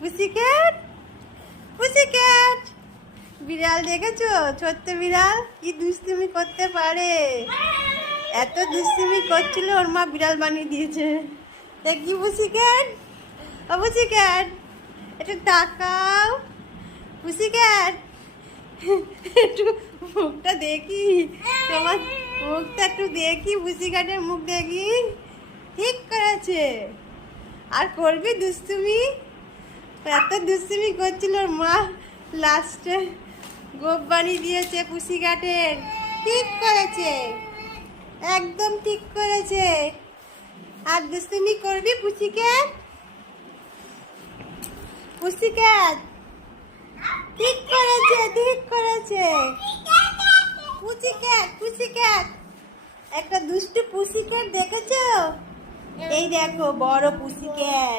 পুসিক্যাট, পুসিক্যাট। বিড়াল দেখেছো? ছোট্ট বিড়াল কি দুষ্টুমি করতে পারে। এত দুষ্টুমি করছিল ওর মা বিড়াল বানিয়ে দিয়েছে। কি পুসিক্যাট, ও পুসিক্যাট একটু তাকাও। পুসিক্যাট একটু মুখটা দেখি, তোমার মুখটা একটু দেখি। পুসিক্যাটের মুখ দেখি। ঠিক করেছে। আর করবি দুষ্টুমি? এত দুষ্টুমি করছিল ওর মা লাস্টে গোপ বানিয়ে দিয়েছে পুসিক্যাটের। ঠিক করেছে, একদম ঠিক করেছে। আর দুষ্টুমি করবি পুসিক্যাট? পুসিক্যাট ঠিক করেছে, ঠিক করেছে। পুসিক্যাট, পুসিক্যাট একটা দুষ্টু পুসিক্যাট দেখেছো? এই দেখো বড় পুসিক্যাট।